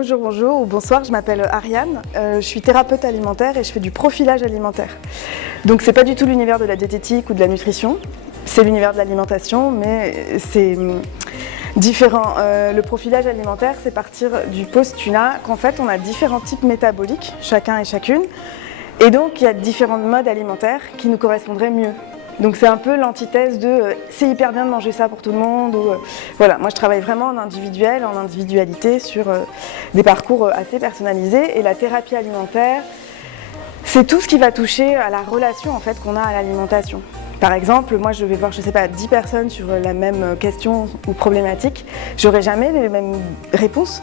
bonjour ou bonsoir, je m'appelle Ariane, je suis thérapeute alimentaire et je fais du profilage alimentaire. Donc c'est pas du tout l'univers de la diététique ou de la nutrition, c'est l'univers de l'alimentation, mais c'est différent. Le profilage alimentaire, c'est partir du postulat qu'en fait on a différents types métaboliques, chacun et chacune, et donc il y a différents modes alimentaires qui nous correspondraient mieux. Donc c'est un peu l'antithèse de c'est hyper bien de manger ça pour tout le monde. Ou, voilà, moi je travaille vraiment en individuel, en individualité sur des parcours assez personnalisés. Et la thérapie alimentaire, c'est tout ce qui va toucher à la relation en fait qu'on a à l'alimentation. Par exemple, moi je vais voir, je sais pas, 10 personnes sur la même question ou problématique, j'aurai jamais les mêmes réponses.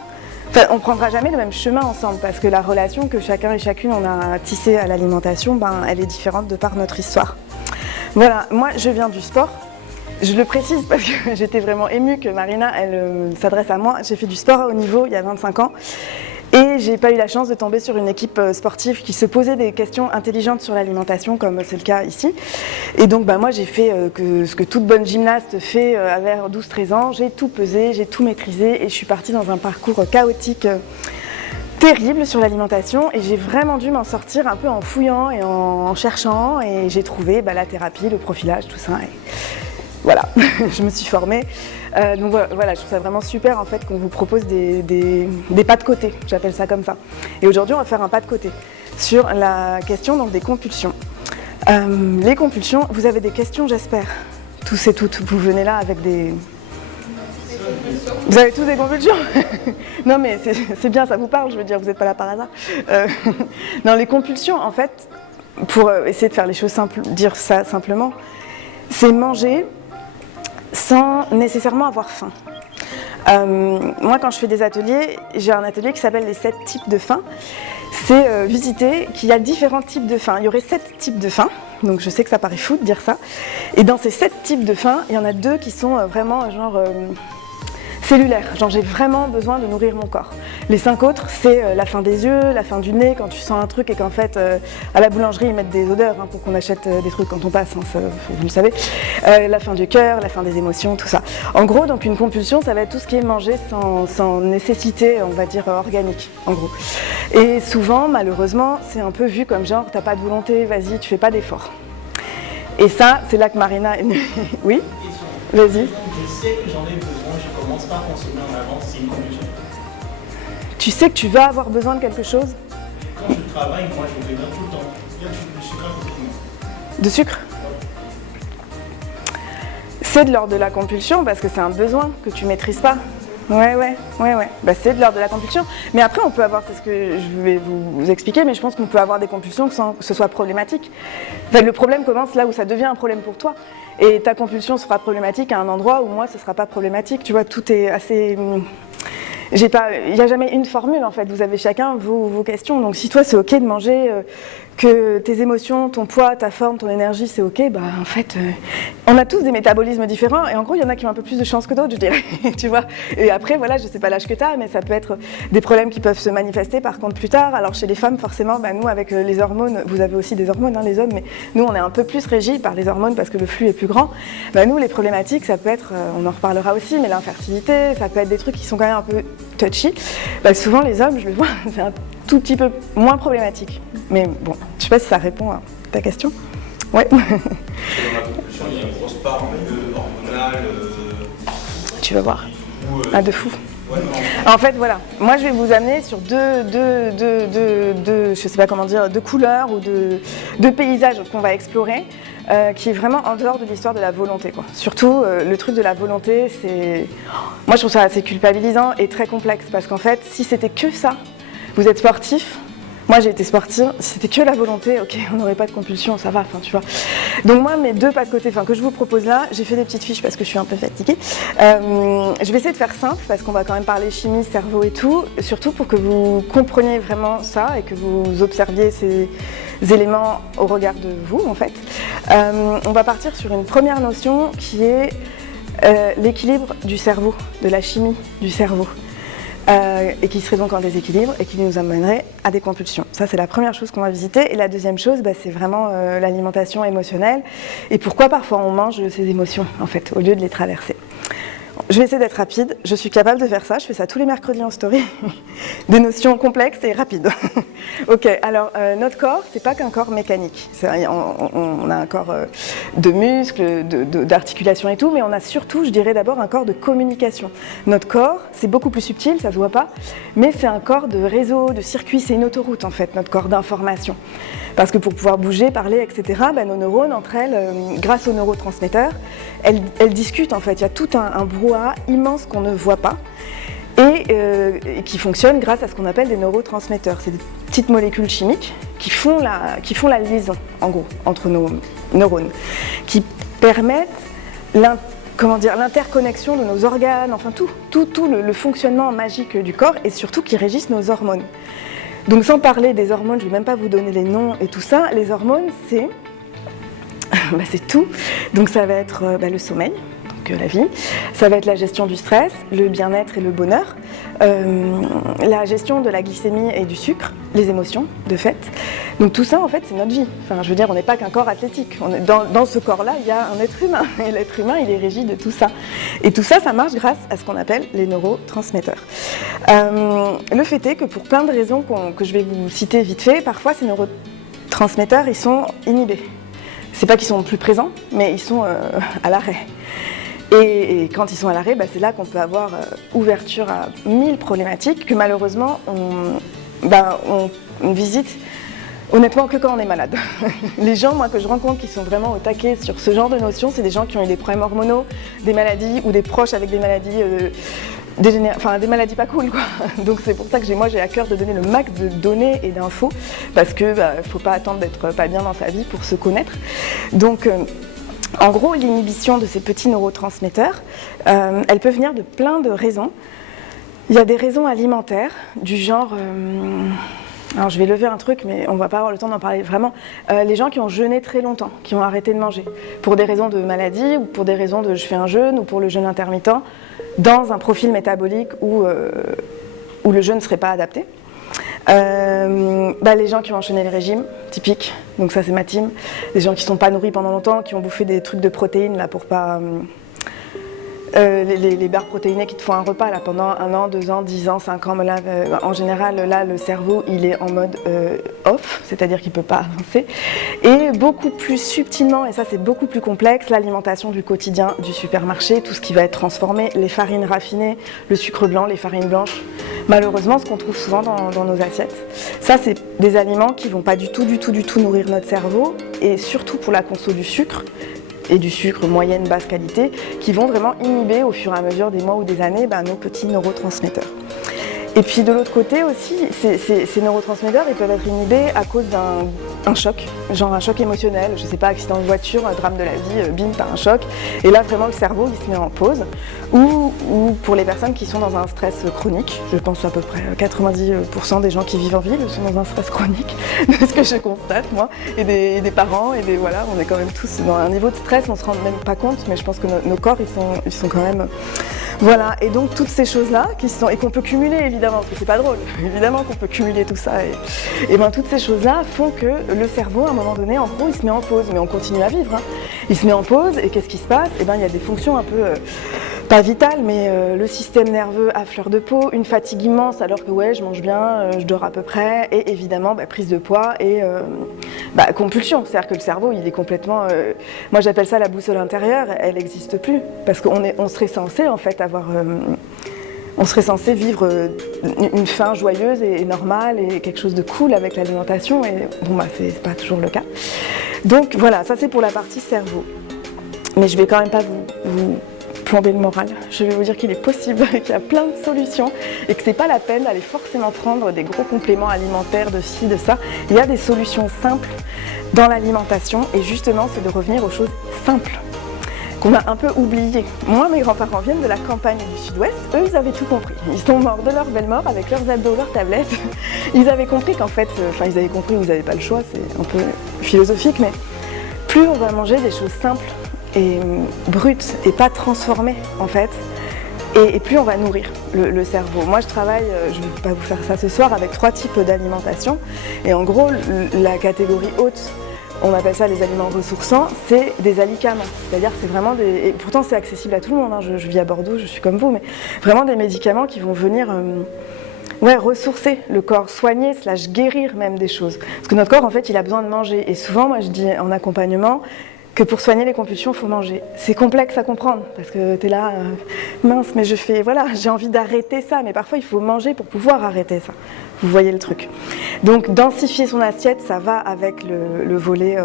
Enfin, on ne prendra jamais le même chemin ensemble parce que la relation que chacun et chacune on a tissée à l'alimentation, elle est différente de par notre histoire. Voilà, moi je viens du sport, je le précise parce que j'étais vraiment émue que Marina elle s'adresse à moi. J'ai fait du sport à haut niveau il y a 25 ans et j'ai pas eu la chance de tomber sur une équipe sportive qui se posait des questions intelligentes sur l'alimentation comme c'est le cas ici. Et donc moi j'ai fait ce que toute bonne gymnaste fait à vers 12-13 ans, j'ai tout pesé, j'ai tout maîtrisé et je suis partie dans un parcours chaotique terrible sur l'alimentation et j'ai vraiment dû m'en sortir un peu en fouillant et en cherchant et j'ai trouvé la thérapie, le profilage, tout ça et voilà, je me suis formée. Donc voilà, je trouve ça vraiment super en fait qu'on vous propose des pas de côté, j'appelle ça comme ça. Et aujourd'hui on va faire un pas de côté sur la question donc, des compulsions. Les compulsions, vous avez des questions j'espère, tous et toutes, vous venez là avec des... Vous avez tous des compulsions? Non mais c'est bien, ça vous parle, je veux dire, vous n'êtes pas là par hasard. Non, les compulsions, en fait, pour essayer de faire les choses simples, dire ça simplement, c'est manger sans nécessairement avoir faim. Moi, quand je fais des ateliers, j'ai un atelier qui s'appelle les 7 types de faim. C'est visiter qu'il y a différents types de faim. Il y aurait 7 types de faim. Donc je sais que ça paraît fou de dire ça. Et dans ces 7 types de faim, il y en a 2 qui sont vraiment genre... cellulaire, genre j'ai vraiment besoin de nourrir mon corps. Les 5 autres, c'est la faim des yeux, la faim du nez, quand tu sens un truc et qu'en fait, à la boulangerie, ils mettent des odeurs pour qu'on achète des trucs quand on passe, ça, vous le savez. La faim du cœur, la faim des émotions, tout ça. En gros, donc une compulsion, ça va être tout ce qui est mangé sans nécessité, on va dire, organique, en gros. Et souvent, malheureusement, c'est un peu vu comme genre, t'as pas de volonté, vas-y, tu fais pas d'effort. Et ça, c'est là que Marina est venue. Oui ? Vas-y. Je sais que j'en ai besoin, je commence pas à consommer en avance, c'est une compulsion. Tu sais que tu vas avoir besoin de quelque chose? Quand je travaille, moi je vais bien tout le temps. Il y a du sucre à côté de moi. De sucre? C'est de l'ordre de la compulsion parce que c'est un besoin que tu maîtrises pas. Ouais. C'est de l'ordre de la compulsion. Mais après, on peut avoir, c'est ce que je vais vous expliquer, mais je pense qu'on peut avoir des compulsions sans que ce soit problématique. Enfin, le problème commence là où ça devient un problème pour toi. Et ta compulsion sera problématique à un endroit où moi, ce ne sera pas problématique. Tu vois, tout est assez... Il n'y a jamais une formule en fait, vous avez chacun vos questions. Donc si toi c'est ok de manger, que tes émotions, ton poids, ta forme, ton énergie c'est ok, en fait on a tous des métabolismes différents et en gros il y en a qui ont un peu plus de chance que d'autres je dirais, tu vois. Et après voilà, je sais pas l'âge que tu as, mais ça peut être des problèmes qui peuvent se manifester par contre plus tard. Alors chez les femmes forcément, nous avec les hormones, vous avez aussi des hormones les hommes, mais nous on est un peu plus régis par les hormones parce que le flux est plus grand. Nous les problématiques ça peut être, on en reparlera aussi, mais l'infertilité, ça peut être des trucs qui sont quand même un peu touchy, souvent les hommes, je le vois, c'est un tout petit peu moins problématique. Mais bon, je sais pas si ça répond à ta question. Ouais. Dans la compulsion, il y a une grosse part hormonale. Tu vas voir. De fou. Ouais, en fait, voilà. Moi, je vais vous amener sur deux je sais pas comment dire, deux couleurs ou deux paysages qu'on va explorer. Qui est vraiment en dehors de l'histoire de la volonté, quoi. Surtout, le truc de la volonté, c'est... Moi, je trouve ça assez culpabilisant et très complexe, parce qu'en fait, si c'était que ça, vous êtes sportif, moi j'ai été sportive, si c'était que la volonté, ok, on n'aurait pas de compulsion, ça va, tu vois. Donc moi, mes 2 pas de côté, que je vous propose là, j'ai fait des petites fiches parce que je suis un peu fatiguée. Je vais essayer de faire simple, parce qu'on va quand même parler chimie, cerveau et tout, surtout pour que vous compreniez vraiment ça et que vous observiez ces éléments au regard de vous, en fait. On va partir sur une première notion qui est l'équilibre du cerveau, de la chimie du cerveau. Et qui serait donc en déséquilibre et qui nous amènerait à des compulsions. Ça, c'est la première chose qu'on va visiter. Et la deuxième chose, c'est vraiment l'alimentation émotionnelle. Et pourquoi parfois on mange ses émotions, en fait, au lieu de les traverser. je vais essayer d'être rapide, je suis capable de faire ça, je fais ça tous les mercredis en story. Des notions complexes et rapides. Ok, alors notre corps, c'est pas qu'un corps mécanique. On a un corps de muscles, d'articulations et tout, mais on a surtout, je dirais d'abord, un corps de communication. Notre corps, c'est beaucoup plus subtil, ça se voit pas, mais c'est un corps de réseau, de circuit, c'est une autoroute en fait, notre corps d'information. Parce que pour pouvoir bouger, parler, etc., nos neurones, entre elles, grâce aux neurotransmetteurs, elles discutent en fait. Il y a tout un brouhaha immense qu'on ne voit pas et qui fonctionne grâce à ce qu'on appelle des neurotransmetteurs. C'est des petites molécules chimiques qui font la liaison, en gros, entre nos neurones, qui permettent l'interconnexion de nos organes, enfin tout le fonctionnement magique du corps et surtout qui régissent nos hormones. Donc sans parler des hormones, je ne vais même pas vous donner les noms et tout ça, les hormones c'est tout. Donc ça va être le sommeil, donc la vie, ça va être la gestion du stress, le bien-être et le bonheur, la gestion de la glycémie et du sucre, les émotions de fait. Donc tout ça en fait c'est notre vie. Enfin je veux dire on n'est pas qu'un corps athlétique. Dans ce corps-là il y a un être humain et l'être humain il est régi de tout ça. Et tout ça ça marche grâce à ce qu'on appelle les neurotransmetteurs. Le fait est que pour plein de raisons que je vais vous citer vite fait, parfois ces neurotransmetteurs ils sont inhibés. C'est pas qu'ils sont plus présents, mais ils sont à l'arrêt. Et quand ils sont à l'arrêt, c'est là qu'on peut avoir ouverture à 1000 problématiques que malheureusement on visite honnêtement que quand on est malade. Les gens que je rencontre qui sont vraiment au taquet sur ce genre de notions, c'est des gens qui ont eu des problèmes hormonaux, des maladies ou des proches avec des maladies des maladies pas cool quoi. Donc c'est pour ça que j'ai à cœur de donner le max de données et d'infos parce que faut pas attendre d'être pas bien dans sa vie pour se connaître. Donc en gros l'inhibition de ces petits neurotransmetteurs, elle peut venir de plein de raisons. Il y a des raisons alimentaires du genre alors je vais lever un truc mais on va pas avoir le temps d'en parler vraiment. Les gens qui ont jeûné très longtemps, qui ont arrêté de manger pour des raisons de maladie ou pour des raisons de je fais un jeûne ou pour le jeûne intermittent dans un profil métabolique où le jeûne ne serait pas adapté. Les gens qui ont enchaîné les régimes, typiques, donc ça c'est ma team. Les gens qui ne sont pas nourris pendant longtemps, qui ont bouffé des trucs de protéines là, pour pas... les barres protéinées qui te font un repas là, pendant 1 an, 2 ans, 10 ans, 5 ans, là, en général là le cerveau il est en mode off, c'est-à-dire qu'il ne peut pas avancer. Et beaucoup plus subtilement, et ça c'est beaucoup plus complexe, l'alimentation du quotidien du supermarché, tout ce qui va être transformé, les farines raffinées, le sucre blanc, les farines blanches, malheureusement ce qu'on trouve souvent dans nos assiettes. Ça c'est des aliments qui ne vont pas du tout nourrir notre cerveau et surtout pour la conso du sucre, et du sucre moyenne, basse qualité, qui vont vraiment inhiber au fur et à mesure des mois ou des années nos petits neurotransmetteurs. Et puis de l'autre côté aussi, ces neurotransmetteurs ils peuvent être inhibés à cause d'un choc, genre un choc émotionnel, je sais pas, accident de voiture, drame de la vie, bim, par un choc. Et là vraiment le cerveau il se met en pause. Ou pour les personnes qui sont dans un stress chronique, je pense à peu près 90% des gens qui vivent en ville sont dans un stress chronique, de ce que je constate moi, et des parents, et voilà, on est quand même tous dans un niveau de stress, on se rend même pas compte, mais je pense que nos corps ils sont quand même... Voilà, et donc toutes ces choses-là, et qu'on peut cumuler évidemment, parce que c'est pas drôle, évidemment qu'on peut cumuler tout ça, et toutes ces choses-là font que le cerveau, à un moment donné, en gros, il se met en pause, mais on continue à vivre, hein. Il se met en pause, et qu'est-ce qui se passe? Il y a des fonctions un peu, pas vitales, mais le système nerveux à fleur de peau, une fatigue immense, alors que ouais, je mange bien, je dors à peu près, et évidemment, prise de poids et compulsion, c'est-à-dire que le cerveau, il est complètement, moi j'appelle ça la boussole intérieure, elle n'existe plus, parce qu'on serait censé en fait on serait censé vivre une faim joyeuse et normale et quelque chose de cool avec l'alimentation et c'est pas toujours le cas. Donc voilà, ça c'est pour la partie cerveau. Mais je vais quand même pas vous plomber le moral. Je vais vous dire qu'il est possible, qu'il y a plein de solutions et que c'est pas la peine d'aller forcément prendre des gros compléments alimentaires de ci, de ça. Il y a des solutions simples dans l'alimentation et justement c'est de revenir aux choses simples qu'on a un peu oublié. Moi, mes grands-parents viennent de la campagne du sud-ouest, eux, ils avaient tout compris. Ils sont morts de leur belle mort avec leurs abdos, leurs tablettes. Ils avaient compris qu'en fait, ils avaient compris, vous n'avez pas le choix, c'est un peu philosophique, mais plus on va manger des choses simples et brutes et pas transformées, en fait, et plus on va nourrir le cerveau. Moi, je travaille, je ne vais pas vous faire ça ce soir, avec 3 types d'alimentation. Et en gros, la catégorie haute, on appelle ça les aliments ressourçants, c'est des alicaments. C'est-à-dire c'est vraiment des... Et pourtant c'est accessible à tout le monde, hein. Je vis à Bordeaux, je suis comme vous, mais vraiment des médicaments qui vont venir ressourcer le corps, soigner, guérir même des choses. Parce que notre corps, en fait, il a besoin de manger. Et souvent, moi je dis en accompagnement, que pour soigner les compulsions, il faut manger. C'est complexe à comprendre, parce que tu es là, mince, mais j'ai envie d'arrêter ça, mais parfois il faut manger pour pouvoir arrêter ça. Vous voyez le truc. Donc densifier son assiette, ça va avec le volet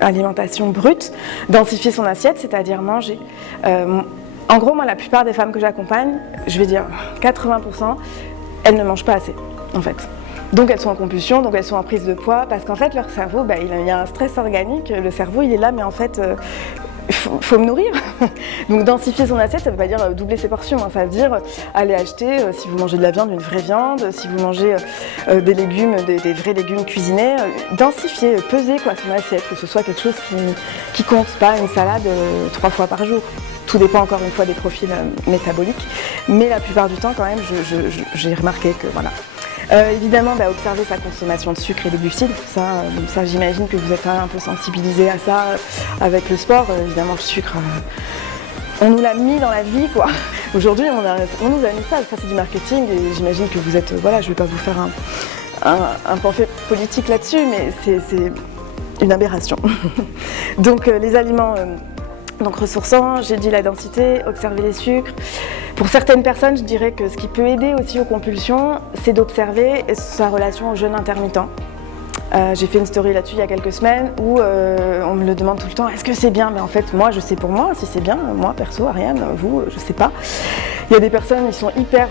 alimentation brute. Densifier son assiette, c'est-à-dire manger. En gros, moi, la plupart des femmes que j'accompagne, je vais dire 80%, elles ne mangent pas assez, en fait. Donc elles sont en compulsion, donc elles sont en prise de poids, parce qu'en fait leur cerveau, il y a un stress organique, le cerveau il est là, mais en fait, faut me nourrir. Donc densifier son assiette, ça ne veut pas dire doubler ses portions, hein. Ça veut dire aller acheter, si vous mangez de la viande, une vraie viande, si vous mangez des légumes, des vrais légumes cuisinés, densifier, peser son assiette, que ce soit quelque chose qui compte, pas une salade 3 fois par jour. Tout dépend encore une fois des profils métaboliques, mais la plupart du temps quand même, j'ai remarqué que voilà. Évidemment, observer sa consommation de sucre et de glucides, ça j'imagine que vous êtes un peu sensibilisé à ça avec le sport. Évidemment, le sucre, on nous l'a mis dans la vie, quoi. Aujourd'hui, on nous a mis ça c'est du marketing et j'imagine que vous êtes, je vais pas vous faire un pamphlet politique là-dessus, mais c'est une aberration. Donc les aliments... Donc ressourçants, j'ai dit la densité, observer les sucres. Pour certaines personnes, je dirais que ce qui peut aider aussi aux compulsions, c'est d'observer sa relation au jeûne intermittent. J'ai fait une story là-dessus il y a quelques semaines où on me le demande tout le temps, est-ce que c'est bien? Mais en fait, moi, je sais pour moi si c'est bien. Moi, perso, Ariane, vous, je sais pas. Il y a des personnes, ils sont hyper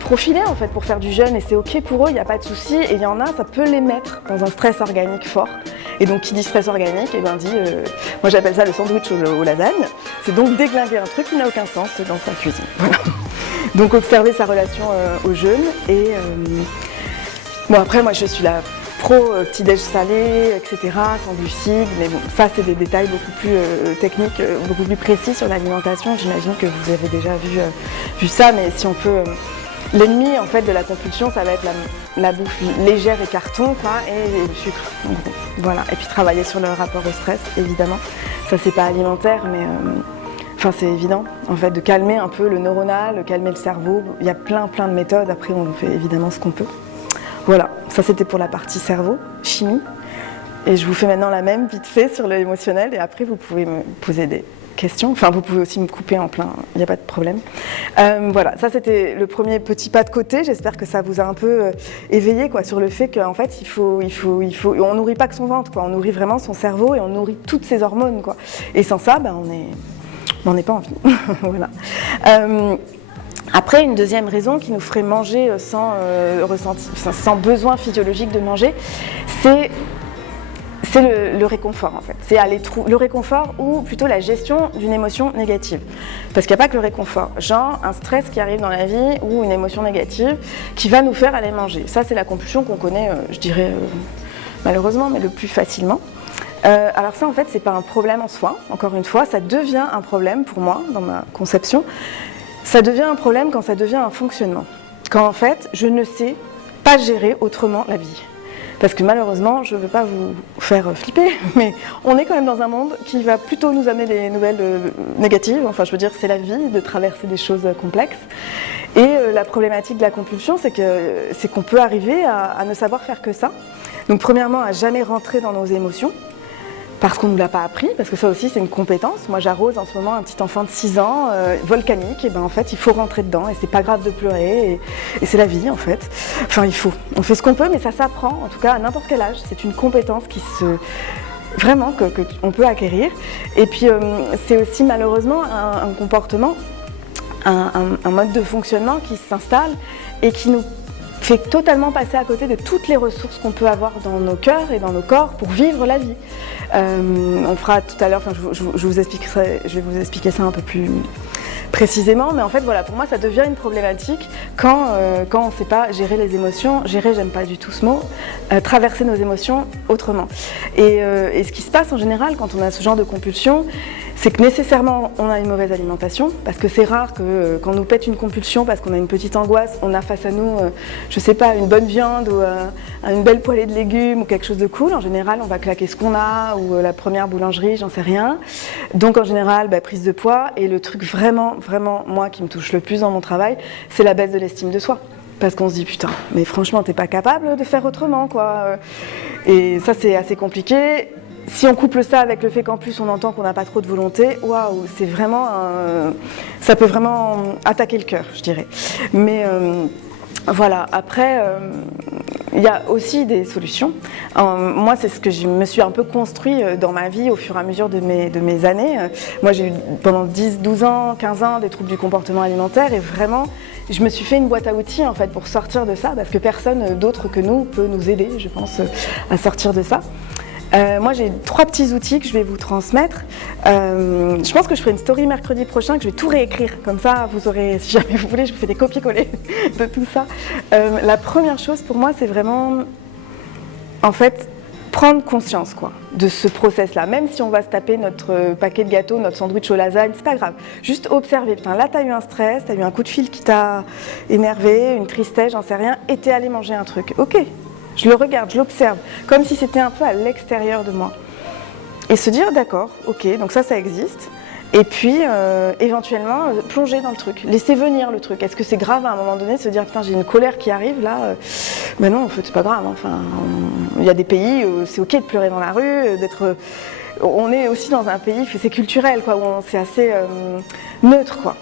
profilées en fait pour faire du jeûne et c'est ok pour eux, il n'y a pas de souci. Et il y en a, ça peut les mettre dans un stress organique fort. Et donc, qui dit stress organique, moi j'appelle ça le sandwich aux lasagnes. C'est donc déglinguer un truc qui n'a aucun sens dans sa cuisine. Voilà. Donc, observer sa relation au jeûne. Et après, moi je suis la pro petit-déj salé, etc., sans glucides. Mais bon, ça c'est des détails beaucoup plus techniques, beaucoup plus précis sur l'alimentation. J'imagine que vous avez déjà vu ça, mais si on peut... L'ennemi en fait de la compulsion, ça va être la bouffe légère et carton, et le sucre. En gros. Voilà. Et puis travailler sur le rapport au stress, évidemment. Ça c'est pas alimentaire, mais c'est évident en fait de calmer un peu le neuronal, calmer le cerveau. Il y a plein de méthodes. Après, on fait évidemment ce qu'on peut. Voilà. Ça c'était pour la partie cerveau, chimie. Et je vous fais maintenant la même vite fait sur l'émotionnel. Et après, vous pouvez me poser des questions. Enfin, vous pouvez aussi me couper en plein, il n'y a pas de problème. Voilà, ça c'était le premier petit pas de côté. J'espère que ça vous a un peu éveillé sur le fait qu'en fait, on nourrit pas que son ventre, on nourrit vraiment son cerveau et on nourrit toutes ses hormones, Et sans ça, on n'est pas en vie. Voilà. Après, une deuxième raison qui nous ferait manger sans besoin physiologique de manger, c'est le réconfort en fait. C'est le réconfort ou plutôt la gestion d'une émotion négative. Parce qu'il n'y a pas que le réconfort. Genre un stress qui arrive dans la vie ou une émotion négative qui va nous faire aller manger. Ça c'est la compulsion qu'on connaît, je dirais malheureusement, mais le plus facilement. Alors ça en fait c'est pas un problème en soi. Encore une fois, ça devient un problème pour moi dans ma conception. Ça devient un problème quand ça devient un fonctionnement. Quand en fait je ne sais pas gérer autrement la vie. Parce que malheureusement, je ne veux pas vous faire flipper, mais on est quand même dans un monde qui va plutôt nous amener des nouvelles négatives. Enfin, je veux dire, c'est la vie de traverser des choses complexes. Et la problématique de la compulsion, c'est qu'on peut arriver à ne savoir faire que ça. Donc, premièrement, à jamais rentrer dans nos émotions, parce qu'on ne nous l'a pas appris, parce que ça aussi, c'est une compétence. Moi, j'arrose en ce moment un petit enfant de 6 ans, volcanique, et en fait, il faut rentrer dedans, et c'est pas grave de pleurer, et c'est la vie, en fait. Enfin, on fait ce qu'on peut, mais ça s'apprend, en tout cas, à n'importe quel âge. C'est une compétence vraiment, qu'on peut acquérir. Et puis, c'est aussi, malheureusement, un comportement, un mode de fonctionnement qui s'installe, et qui nous fait totalement passer à côté de toutes les ressources qu'on peut avoir dans nos cœurs et dans nos corps pour vivre la vie. On fera tout à l'heure, je vais vous expliquer ça un peu plus précisément, mais en fait voilà, pour moi ça devient une problématique quand on ne sait pas gérer les émotions, j'aime pas du tout ce mot, traverser nos émotions autrement. Et ce qui se passe en général quand on a ce genre de compulsion, c'est que nécessairement on a une mauvaise alimentation, parce que c'est rare que quand on nous pète une compulsion, parce qu'on a une petite angoisse, on a face à nous, je sais pas, une bonne viande ou une belle poêlée de légumes ou quelque chose de cool. En général, on va claquer ce qu'on a ou la première boulangerie, j'en sais rien. Donc en général, prise de poids. Et le truc vraiment, vraiment, moi, qui me touche le plus dans mon travail, c'est la baisse de l'estime de soi. Parce qu'on se dit, putain, mais franchement, t'es pas capable de faire autrement, quoi. Et ça, c'est assez compliqué. Si on couple ça avec le fait qu'en plus, on entend qu'on n'a pas trop de volonté, waouh, c'est vraiment ça peut vraiment attaquer le cœur, je dirais. Mais voilà, après, il y a aussi des solutions. Moi, c'est ce que je me suis un peu construit dans ma vie au fur et à mesure de mes années. Moi, j'ai eu pendant 10, 12 ans, 15 ans des troubles du comportement alimentaire et vraiment, je me suis fait une boîte à outils en fait pour sortir de ça parce que personne d'autre que nous peut nous aider, je pense, à sortir de ça. Moi, j'ai 3 petits outils que je vais vous transmettre. Je pense que je ferai une story mercredi prochain, que je vais tout réécrire. Comme ça, vous aurez, si jamais vous voulez, je vous fais des copier-coller de tout ça. La première chose pour moi, c'est vraiment, en fait, prendre conscience de ce process-là. Même si on va se taper notre paquet de gâteaux, notre sandwich au lasagne, c'est pas grave. Juste observer. Putain, là, t'as eu un stress, t'as eu un coup de fil qui t'a énervé, une tristesse, j'en sais rien, et t'es allé manger un truc. Ok. Je le regarde, je l'observe, comme si c'était un peu à l'extérieur de moi. Et se dire, d'accord, ok, donc ça existe. Et puis, éventuellement, plonger dans le truc, laisser venir le truc. Est-ce que c'est grave à un moment donné de se dire, putain, j'ai une colère qui arrive là Ben non, en fait, c'est pas grave. Enfin, il y a des pays où c'est ok de pleurer dans la rue, d'être. On est aussi dans un pays, c'est culturel, quoi, où c'est assez neutre, quoi.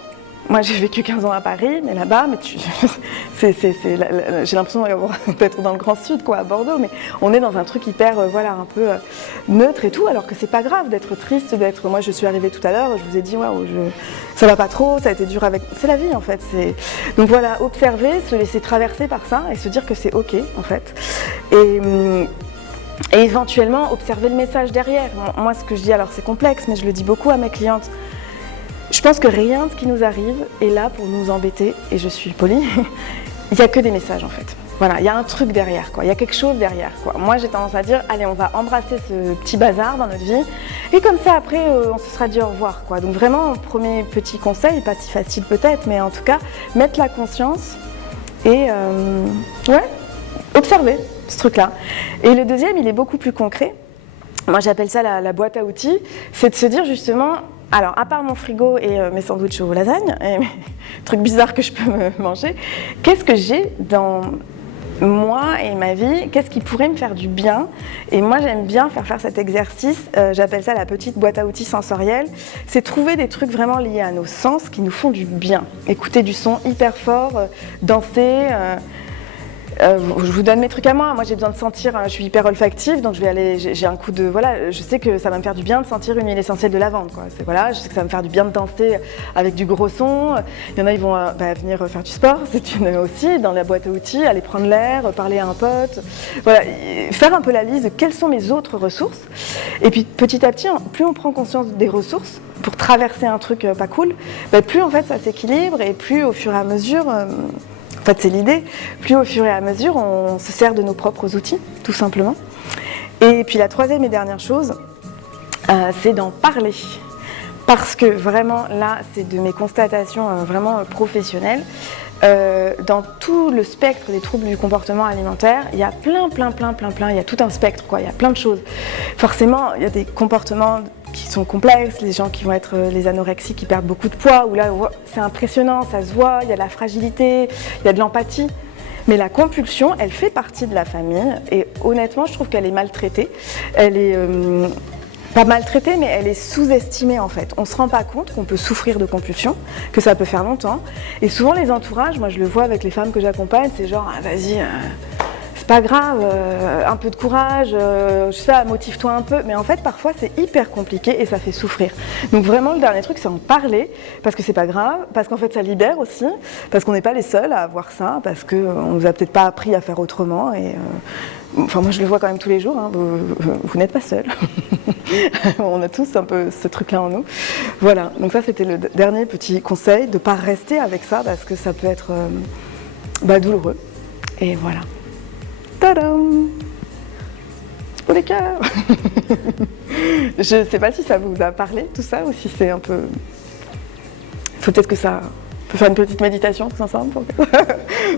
Moi, j'ai vécu 15 ans à Paris, mais là-bas, j'ai l'impression d'être dans le Grand Sud, quoi, à Bordeaux, mais on est dans un truc hyper, un peu neutre et tout, alors que c'est pas grave d'être triste, d'être. Moi, je suis arrivée tout à l'heure, je vous ai dit, waouh, ça va pas trop, ça a été dur avec. C'est la vie, en fait. Donc voilà, observer, se laisser traverser par ça et se dire que c'est ok, en fait. Et éventuellement, observer le message derrière. Moi, ce que je dis, alors c'est complexe, mais je le dis beaucoup à mes clientes. Je pense que rien de ce qui nous arrive est là pour nous embêter, et je suis polie, il n'y a que des messages en fait. Voilà, il y a un truc derrière, quoi. Il y a quelque chose derrière, quoi. Moi, j'ai tendance à dire, allez, on va embrasser ce petit bazar dans notre vie, et comme ça, après, on se sera dit au revoir, quoi. Donc vraiment, premier petit conseil, pas si facile peut-être, mais en tout cas, mettre la conscience et, observer ce truc-là. Et le deuxième, il est beaucoup plus concret. Moi, j'appelle ça la boîte à outils. C'est de se dire justement, alors, à part mon frigo et mes sandwichs aux lasagnes, et mes trucs bizarres que je peux me manger, qu'est-ce que j'ai dans moi et ma vie, qu'est-ce qui pourrait me faire du bien? Et moi, j'aime bien faire cet exercice, j'appelle ça la petite boîte à outils sensorielle. C'est trouver des trucs vraiment liés à nos sens qui nous font du bien. Écouter du son hyper fort, danser. Je vous donne mes trucs à moi. Moi, j'ai besoin de sentir, je suis hyper olfactive, donc je vais aller, j'ai un coup de, voilà, je sais que ça va me faire du bien de sentir une huile essentielle de lavande, quoi. Voilà, je sais que ça va me faire du bien de danser avec du gros son. Il y en a, ils vont venir faire du sport, c'est une aussi, dans la boîte à outils, aller prendre l'air, parler à un pote. Voilà, faire un peu la liste de quelles sont mes autres ressources. Et puis, petit à petit, plus on prend conscience des ressources pour traverser un truc pas cool, plus en fait ça s'équilibre et plus au fur et à mesure. En fait, c'est l'idée. Plus au fur et à mesure, on se sert de nos propres outils, tout simplement. Et puis la troisième et dernière chose, c'est d'en parler. Parce que vraiment, là, c'est de mes constatations vraiment professionnelles. Dans tout le spectre des troubles du comportement alimentaire, il y a plein, il y a tout un spectre, quoi. Il y a plein de choses. Forcément, il y a des comportements qui sont complexes, les gens qui vont être les anorexies qui perdent beaucoup de poids, où là, c'est impressionnant, ça se voit, il y a de la fragilité, il y a de l'empathie. Mais la compulsion, elle fait partie de la famille, et honnêtement, je trouve qu'elle est maltraitée. Elle est pas maltraitée, mais elle est sous-estimée en fait. On ne se rend pas compte qu'on peut souffrir de compulsion, que ça peut faire longtemps. Et souvent les entourages, moi je le vois avec les femmes que j'accompagne, c'est genre vas-y, c'est pas grave, un peu de courage, je sais pas, motive-toi un peu. Mais en fait parfois c'est hyper compliqué et ça fait souffrir. Donc vraiment le dernier truc c'est en parler, parce que c'est pas grave, parce qu'en fait ça libère aussi, parce qu'on n'est pas les seuls à avoir ça, parce qu'on nous a peut-être pas appris à faire autrement. Et enfin, moi je le vois quand même tous les jours, hein. Vous n'êtes pas seuls. On a tous un peu ce truc-là en nous. Voilà, donc ça c'était le dernier petit conseil, de ne pas rester avec ça parce que ça peut être douloureux. Et voilà. Tadam! pour les cœurs. Je sais pas si ça vous a parlé tout ça ou si c'est un peu... Il faut peut-être que ça... On peut faire une petite méditation tous ensemble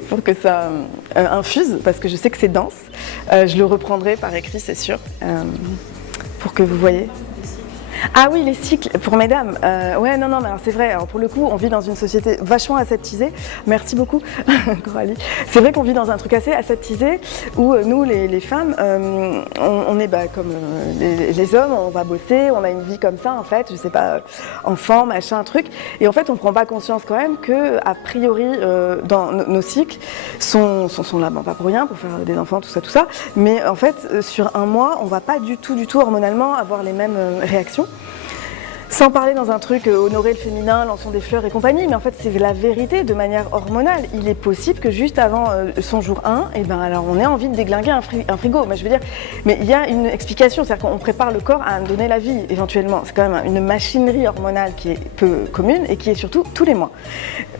pour que ça infuse, parce que je sais que c'est dense. Je le reprendrai par écrit, c'est sûr, pour que vous voyez. Ah oui, les cycles, pour mesdames. Ouais, non, mais alors c'est vrai. Alors pour le coup, on vit dans une société vachement aseptisée. Merci beaucoup, Coralie. C'est vrai qu'on vit dans un truc assez aseptisé où nous, les femmes, on est comme les hommes, on va bosser, on a une vie comme ça, en fait, je sais pas, enfant, machin, truc. Et en fait, on prend pas conscience quand même que, a priori, dans nos cycles sont là, bon, pas pour rien, pour faire des enfants, tout ça. Mais en fait, sur un mois, on va pas du tout hormonalement avoir les mêmes réactions. Sans parler dans un truc honorer le féminin, lançons des fleurs et compagnie, mais en fait c'est la vérité de manière hormonale. Il est possible que juste avant son jour 1, et ben alors on ait envie de déglinguer un frigo. Mais je veux dire, mais il y a une explication, c'est-à-dire qu'on prépare le corps à donner la vie éventuellement. C'est quand même une machinerie hormonale qui est peu commune et qui est surtout tous les mois.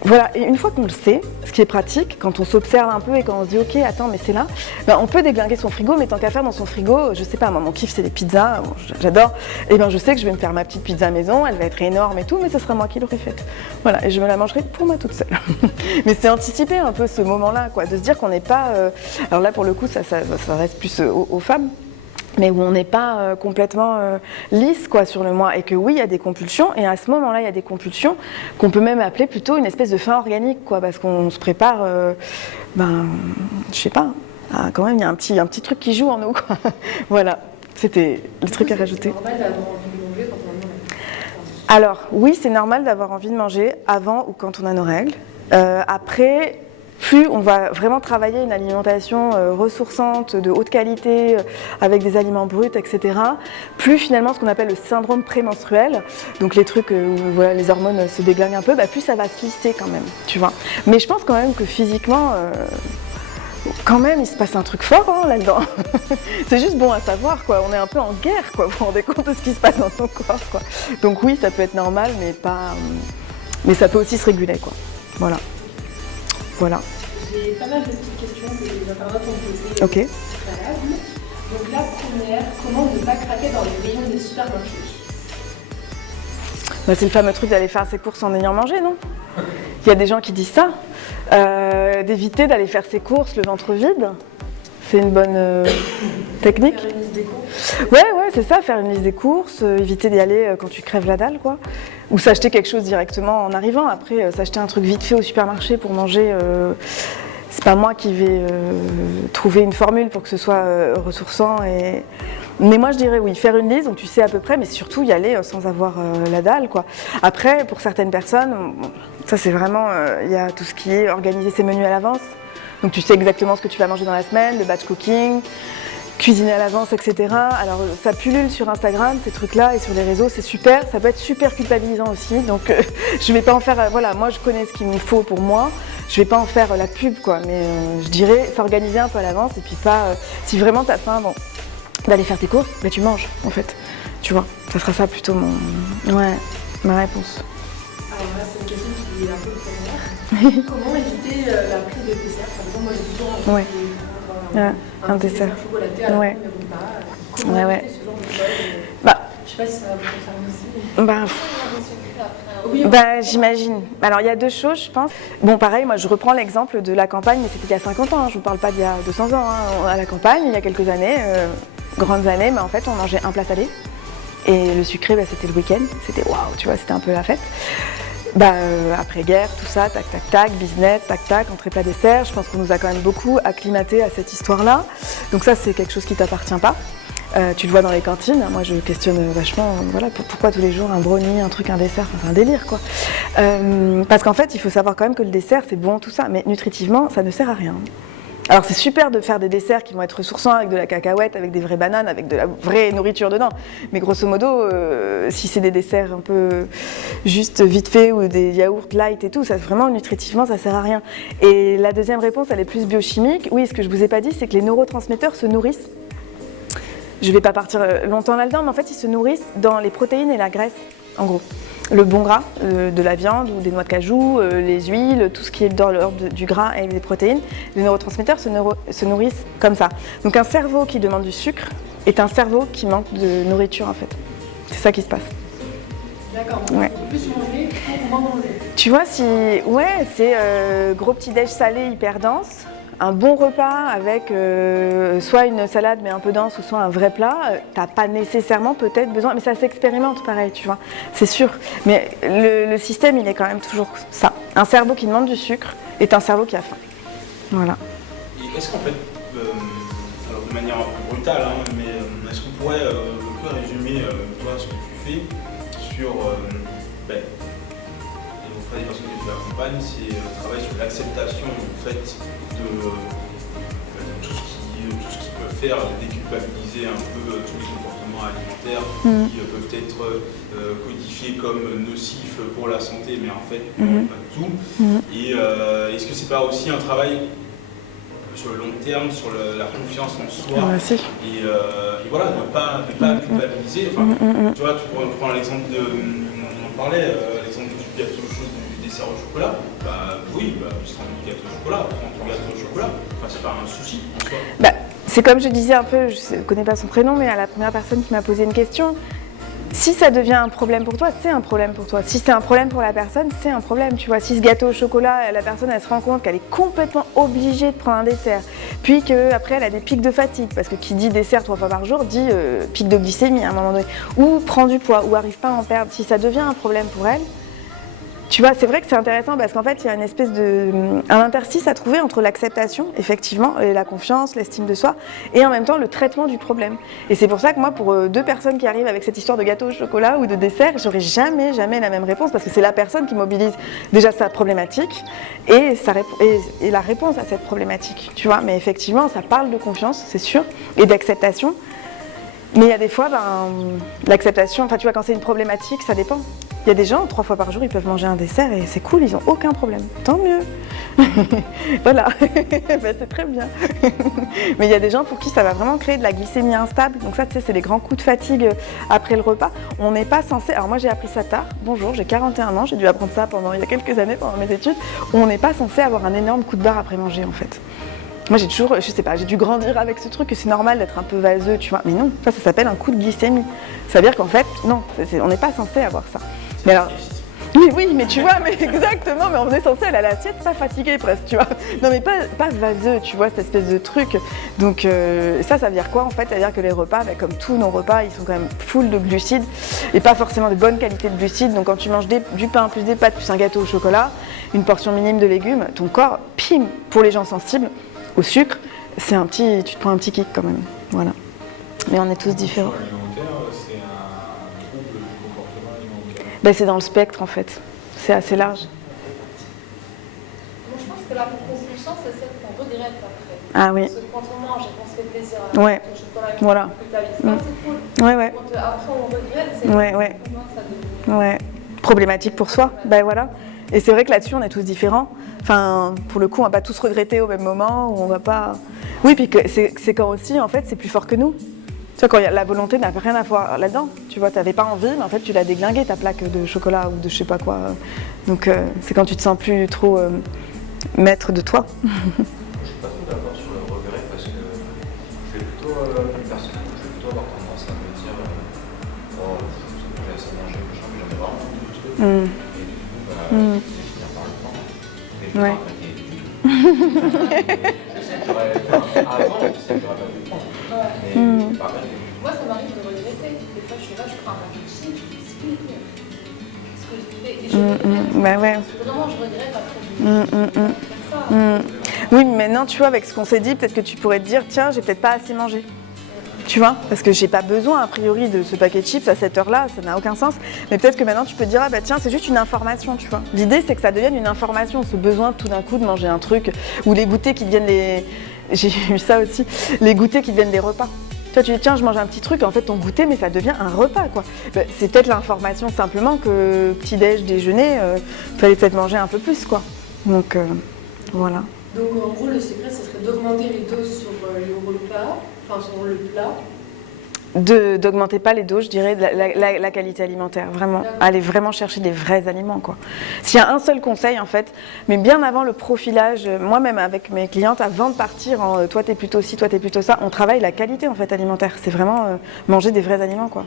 Voilà, et une fois qu'on le sait, ce qui est pratique, quand on s'observe un peu et quand on se dit ok, attends, mais c'est là, ben on peut déglinguer son frigo, mais tant qu'à faire dans son frigo, je sais pas, moi mon kiff c'est les pizzas, bon, j'adore, et ben je sais que je vais me faire ma petite pizza maison, elle va être énorme et tout, mais ce sera moi qui l'aurai faite. Voilà, et je me la mangerai pour moi toute seule. Mais c'est anticiper un peu ce moment-là, quoi, de se dire qu'on n'est pas, alors là pour le coup ça reste plus aux femmes, mais où on n'est pas complètement lisse quoi, sur le mois, et que oui, il y a des compulsions, et à ce moment-là, il y a des compulsions qu'on peut même appeler plutôt une espèce de faim organique, quoi, parce qu'on se prépare, je sais pas, quand même, il y a un petit truc qui joue en nous, quoi. Voilà, c'était le truc à rajouter. C'est normal d'avoir envie de manger quand on a nos règles. Alors, oui, c'est normal d'avoir envie de manger avant ou quand on a nos règles. Après... plus on va vraiment travailler une alimentation ressourçante, de haute qualité, avec des aliments bruts, etc., plus finalement ce qu'on appelle le syndrome prémenstruel, donc les trucs où voilà, les hormones se déglinguent un peu, plus ça va se lisser quand même, tu vois. Mais je pense quand même que physiquement, quand même, il se passe un truc fort là-dedans. C'est juste bon à savoir, quoi. On est un peu en guerre, quoi. Vous vous rendez compte de ce qui se passe dans ton corps, quoi. Donc oui, ça peut être normal, mais ça peut aussi se réguler, quoi. Voilà. J'ai pas mal de petites questions que les internautes ont posées Ok. préalables. Donc la première, comment ne pas craquer dans les rayons des supermarchés? C'est le fameux truc d'aller faire ses courses en ayant mangé, non? Il y a des gens qui disent ça. D'éviter d'aller faire ses courses le ventre vide. C'est une bonne technique. Faire une liste des courses. Ouais, c'est ça, faire une liste des courses, éviter d'y aller quand tu crèves la dalle, quoi. Ou s'acheter quelque chose directement en arrivant. Après, s'acheter un truc vite fait au supermarché pour manger, c'est pas moi qui vais trouver une formule pour que ce soit ressourçant. Mais moi, je dirais oui, faire une liste, donc tu sais à peu près, mais surtout y aller sans avoir la dalle, quoi. Après, pour certaines personnes, ça c'est vraiment, il y a tout ce qui est organiser ses menus à l'avance. Donc tu sais exactement ce que tu vas manger dans la semaine, le batch cooking, cuisiner à l'avance, etc. Alors ça pullule sur Instagram, ces trucs-là, et sur les réseaux, c'est super. Ça peut être super culpabilisant aussi, donc je vais pas en faire, voilà, moi je connais ce qu'il me faut pour moi, je vais pas en faire la pub, quoi, mais je dirais s'organiser un peu à l'avance, et puis pas, si vraiment t'as faim, bon, d'aller faire tes courses, tu manges, en fait, tu vois. Ça sera ça plutôt ma réponse. Alors là, c'est une question qui est un peu première. Comment éviter la prise de dessert? Par exemple, moi j'ai toujours Ouais. Un dessert. chocolaté à la Ouais. fin du repas. Comment éviter ce genre de choses? Je sais pas si ça va vous concerner aussi. Oui, J'imagine. Alors il y a deux choses, je pense. Bon, pareil, moi je reprends l'exemple de la campagne, mais c'était il y a 50 ans, je vous parle pas d'il y a 200 ans. À la campagne, il y a quelques années, grandes années, mais en fait on mangeait un plat salé. Et le sucré, c'était le week-end. C'était waouh, tu vois, c'était un peu la fête. Après-guerre, tout ça, tac, tac, tac, business, tac, tac, entrée, plat, dessert. Je pense qu'on nous a quand même beaucoup acclimaté à cette histoire-là. Donc ça, c'est quelque chose qui t'appartient pas. Tu le vois dans les cantines. Moi, je questionne vachement, voilà, pourquoi tous les jours un brownie, un truc, un dessert, c'est un délire, quoi. Parce qu'en fait, il faut savoir quand même que le dessert, c'est bon, tout ça, mais nutritivement, ça ne sert à rien. Alors c'est super de faire des desserts qui vont être ressourçants avec de la cacahuète, avec des vraies bananes, avec de la vraie nourriture dedans. Mais grosso modo, si c'est des desserts un peu juste vite fait ou des yaourts light et tout, ça vraiment nutritivement ça sert à rien. Et la deuxième réponse, elle est plus biochimique. Oui, ce que je vous ai pas dit, c'est que les neurotransmetteurs se nourrissent. Je vais pas partir longtemps là-dedans, mais en fait ils se nourrissent dans les protéines et la graisse, en gros. Le bon gras, de la viande ou des noix de cajou, les huiles, tout ce qui est dans l'ordre du gras et des protéines, les neurotransmetteurs se nourrissent comme ça. Donc un cerveau qui demande du sucre est un cerveau qui manque de nourriture en fait. C'est ça qui se passe. D'accord, Ouais. on peut plus manger pour moins manger. Tu vois, si ouais, c'est gros petit-déj salé hyper dense, un bon repas avec soit une salade mais un peu dense ou soit un vrai plat, t'as pas nécessairement peut-être besoin, mais ça s'expérimente pareil, tu vois, c'est sûr. Mais le système, il est quand même toujours ça. Un cerveau qui demande du sucre est un cerveau qui a faim. Voilà. Et est-ce qu'en fait, alors de manière un peu brutale, hein, mais est-ce qu'on pourrait un peu résumer toi ce que tu fais sur auprès des personnes que tu accompagnes, c'est le travail sur l'acceptation en fait de tout ce qui peut faire déculpabiliser un peu tous les comportements alimentaires qui peuvent être codifiés comme nocifs pour la santé, mais en fait pas du tout. Et est-ce que c'est pas aussi un travail sur le long terme, sur la confiance en soi, et voilà, ne pas culpabiliser. Enfin, tu vois, tu prends l'exemple on en parlait, l'exemple du gâteau chaud, du dessert au chocolat. Bah oui, tu prends du gâteau au chocolat, prends ton gâteau au chocolat. Enfin, c'est pas un souci en soi. Bah, c'est comme je disais un peu, je ne connais pas son prénom, mais à la première personne qui m'a posé une question. Si ça devient un problème pour toi, c'est un problème pour toi. Si c'est un problème pour la personne, c'est un problème, tu vois. Si ce gâteau au chocolat, la personne, elle se rend compte qu'elle est complètement obligée de prendre un dessert, puis qu'après, elle a des pics de fatigue, parce que qui dit dessert 3 fois par jour, dit pic de glycémie à un moment donné, ou prend du poids, ou arrive pas à en perdre. Si ça devient un problème pour elle, tu vois, c'est vrai que c'est intéressant parce qu'en fait, il y a une espèce un interstice à trouver entre l'acceptation, effectivement, et la confiance, l'estime de soi, et en même temps le traitement du problème. Et c'est pour ça que moi, pour 2 personnes qui arrivent avec cette histoire de gâteau au chocolat ou de dessert, j'aurais jamais la même réponse parce que c'est la personne qui mobilise déjà sa problématique et la réponse à cette problématique, tu vois. Mais effectivement, ça parle de confiance, c'est sûr, et d'acceptation. Mais il y a des fois, l'acceptation, enfin tu vois, quand c'est une problématique, ça dépend. Il y a des gens, 3 fois par jour, ils peuvent manger un dessert et c'est cool, ils n'ont aucun problème. Tant mieux. Voilà, c'est très bien. Mais il y a des gens pour qui ça va vraiment créer de la glycémie instable. Donc ça, tu sais, c'est les grands coups de fatigue après le repas. On n'est pas censé... Alors moi, j'ai appris ça tard. Bonjour, j'ai 41 ans, j'ai dû apprendre ça il y a quelques années, pendant mes études. On n'est pas censé avoir un énorme coup de barre après manger, en fait. Moi, j'ai toujours, je sais pas, j'ai dû grandir avec ce truc que c'est normal d'être un peu vaseux, tu vois. Mais non, ça s'appelle un coup de glycémie. Ça veut dire qu'en fait, non, on n'est pas censé avoir ça. Mais alors, oui, mais tu vois, mais exactement, mais on est censé aller à l'assiette pas fatigué presque, tu vois. Non, mais pas vaseux, tu vois, cette espèce de truc. Donc ça veut dire quoi en fait? Ça veut dire que les repas, comme tous nos repas, ils sont quand même full de glucides et pas forcément de bonne qualité de glucides. Donc quand tu manges du pain plus des pâtes plus un gâteau au chocolat, une portion minime de légumes, ton corps, pim, pour les gens sensibles au sucre, tu te prends un petit kick quand même. Voilà. Mais on est tous différents. C'est un trouble du comportement alimentaire. C'est dans le spectre en fait. C'est assez large. Moi, je pense que la compulsion, c'est celle qu'on regrette après. Ah oui. Parce que quand on mange et qu'on se fait plaisir Ouais. le chocolat, Voilà. on culpabilise pas, c'est cool. Ouais. Quand après on regrette, c'est Ouais. comment ça devient. Ouais. Problématique pour soi. Voilà. Et c'est vrai que là-dessus, on est tous différents. Enfin, pour le coup, on va pas tous regretter au même moment, ou on va pas... Oui, puis c'est quand aussi, en fait, c'est plus fort que nous. Tu vois, quand la volonté n'a rien à voir là-dedans. Tu vois, t'avais pas envie, mais en fait, tu l'as déglingué, ta plaque de chocolat ou de je sais pas quoi. Donc, c'est quand tu te sens plus trop maître de toi. Je suis pas trop d'accord sur le regret parce que je vais plutôt, personnellement, je vais plutôt avoir tendance à me dire j'ai assez mangé, j'avais vraiment envie de trucs. Et du coup, je vais finir par le prendre. Mais je vais pas regretter du tout. Je sais que j'aurais avant, je sais que j'aurais pas pu le prendre. Mais par contre, Moi, ça m'arrive de regretter. Des fois, je suis là, je prends un paquet de chips, je me dis, ce que j'ai fait. Et je regrette. Ouais. Parce que vraiment, je regrette après de faire ça. Oui, mais maintenant, tu vois, avec ce qu'on s'est dit, peut-être que tu pourrais te dire, tiens, j'ai peut-être pas assez mangé. Tu vois, parce que j'ai pas besoin, a priori, de ce paquet de chips à cette heure-là, ça n'a aucun sens. Mais peut-être que maintenant, tu peux te dire, ah bah tiens, c'est juste une information, tu vois. L'idée, c'est que ça devienne une information, ce besoin tout d'un coup de manger un truc, ou les goûters qui deviennent J'ai eu ça aussi, les goûters qui deviennent des repas. Tu vois, tu dis, tiens, je mange un petit truc, en fait, ton goûter, mais ça devient un repas, quoi. C'est peut-être l'information simplement que petit-déj, déjeuner, fallait peut-être manger un peu plus, quoi. Donc, voilà. Donc, en gros, le secret, ce serait d'augmenter les doses sur le repas, enfin, sur le plat. D'augmenter pas les doses, je dirais, de la qualité alimentaire, vraiment. Aller vraiment chercher des vrais aliments, quoi. S'il y a un seul conseil, en fait, mais bien avant le profilage, moi-même avec mes clientes, avant de partir en toi t'es plutôt ci, toi t'es plutôt ça, on travaille la qualité, en fait, alimentaire. C'est vraiment manger des vrais aliments, quoi.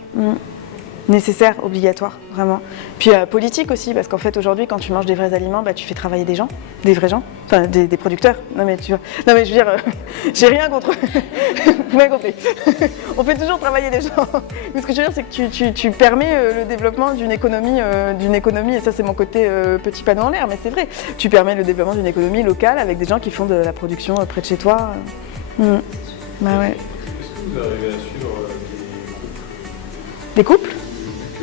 Nécessaire, obligatoire, vraiment. Puis politique aussi, parce qu'en fait aujourd'hui quand tu manges des vrais aliments, tu fais travailler des gens, des vrais gens, enfin des producteurs. Non mais tu vois, non mais je veux dire, j'ai rien contre. Vous m'avez compris. On fait toujours travailler des gens. Mais ce que je veux dire c'est que tu permets le développement d'une économie, et ça c'est mon côté petit panneau en l'air, mais c'est vrai. Tu permets le développement d'une économie locale avec des gens qui font de la production près de chez toi. Bah ouais. Est-ce que vous arrivez à suivre des couples?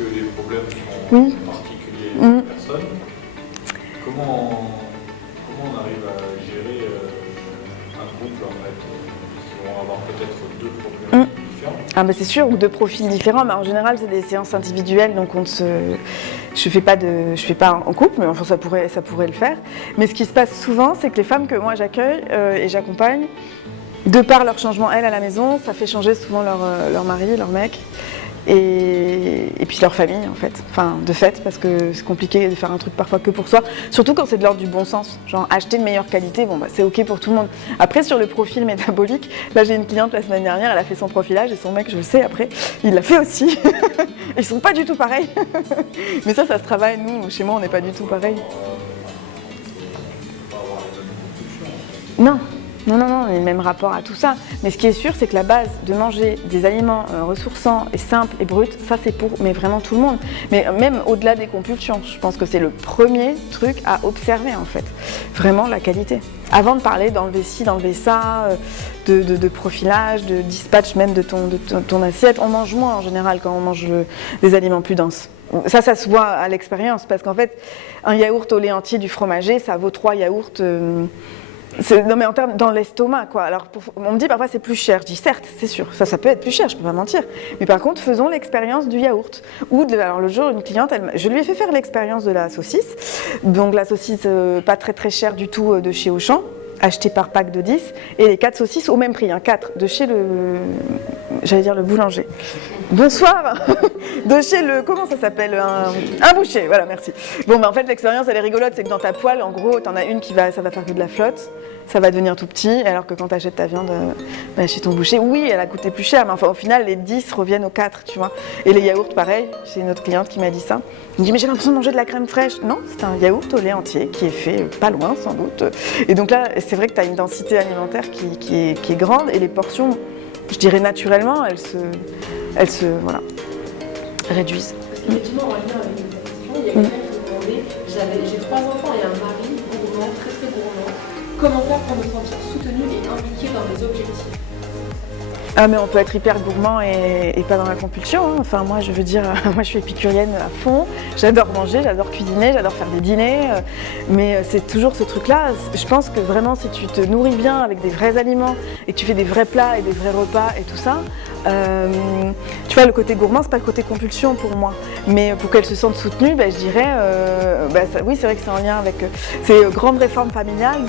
Que les problèmes sont particuliers aux personnes, comment on arrive à gérer un couple en fait, qui vont avoir peut-être deux problèmes différents? Ah c'est sûr, ou deux profils différents, mais en général c'est des séances individuelles, donc je fais pas en couple, mais enfin ça pourrait le faire. Mais ce qui se passe souvent, c'est que les femmes que moi j'accueille et j'accompagne, de par leur changement elles à la maison, ça fait changer souvent leur mari, leur mec. Et puis leur famille en fait, enfin de fait, parce que c'est compliqué de faire un truc parfois que pour soi, surtout quand c'est de l'ordre du bon sens, genre acheter de meilleure qualité, c'est ok pour tout le monde. Après sur le profil métabolique, là j'ai une cliente la semaine dernière, elle a fait son profilage et son mec, je le sais après, il l'a fait aussi. Ils sont pas du tout pareils. Mais ça se travaille, nous, chez moi on n'est pas du tout pareil. Non, le même rapport à tout ça. Mais ce qui est sûr, c'est que la base de manger des aliments ressourçants et simples et bruts, ça c'est pour vraiment tout le monde. Mais même au-delà des compulsions, je pense que c'est le premier truc à observer en fait. Vraiment la qualité. Avant de parler d'enlever ci, d'enlever ça, de profilage, de dispatch même de ton assiette, on mange moins en général quand on mange des aliments plus denses. Ça se voit à l'expérience parce qu'en fait, un yaourt au lait entier du fromager, ça vaut 3 yaourts. Non mais en termes dans l'estomac quoi. Alors on me dit parfois c'est plus cher. Je dis certes c'est sûr, ça peut être plus cher, je peux pas mentir. Mais par contre faisons l'expérience du yaourt. Alors le jour une cliente, je lui ai fait faire l'expérience de la saucisse. Donc la saucisse pas très chère du tout de chez Auchan, achetée par pack de 10 et les 4 saucisses au même prix, 4 de chez le boulanger. Bonsoir. De chez comment ça s'appelle, un boucher, voilà merci. En fait l'expérience elle est rigolote, c'est que dans ta poêle en gros t'en as une ça va faire que de la flotte, ça va devenir tout petit, alors que quand tu achètes ta viande chez ton boucher, oui elle a coûté plus cher, mais enfin au final les 10 reviennent aux 4, tu vois. Et les yaourts pareil, j'ai une autre cliente qui m'a dit ça. Elle me dit mais j'ai l'impression de manger de la crème fraîche. Non, c'est un yaourt au lait entier qui est fait pas loin sans doute. Et donc là c'est vrai que tu as une densité alimentaire qui est grande et les portions, je dirais naturellement, elles se réduisent. Parce qu'effectivement, en lien avec cette question, il y a quelqu'un qui me demandait, j'ai 3 enfants et un mari gourmand, très gourmand. Comment faire pour me sentir soutenue et impliquée dans mes objectifs? Ah mais on peut être hyper gourmand et pas dans la compulsion. Hein. Enfin moi je veux dire, moi je suis épicurienne à fond. J'adore manger, j'adore cuisiner, j'adore faire des dîners. Mais c'est toujours ce truc-là. Je pense que vraiment si tu te nourris bien avec des vrais aliments et que tu fais des vrais plats et des vrais repas et tout ça, tu vois le côté gourmand c'est pas le côté compulsion pour moi. Mais pour qu'elle se sente soutenue, je dirais, oui c'est vrai que c'est en lien avec ces grandes réformes familiales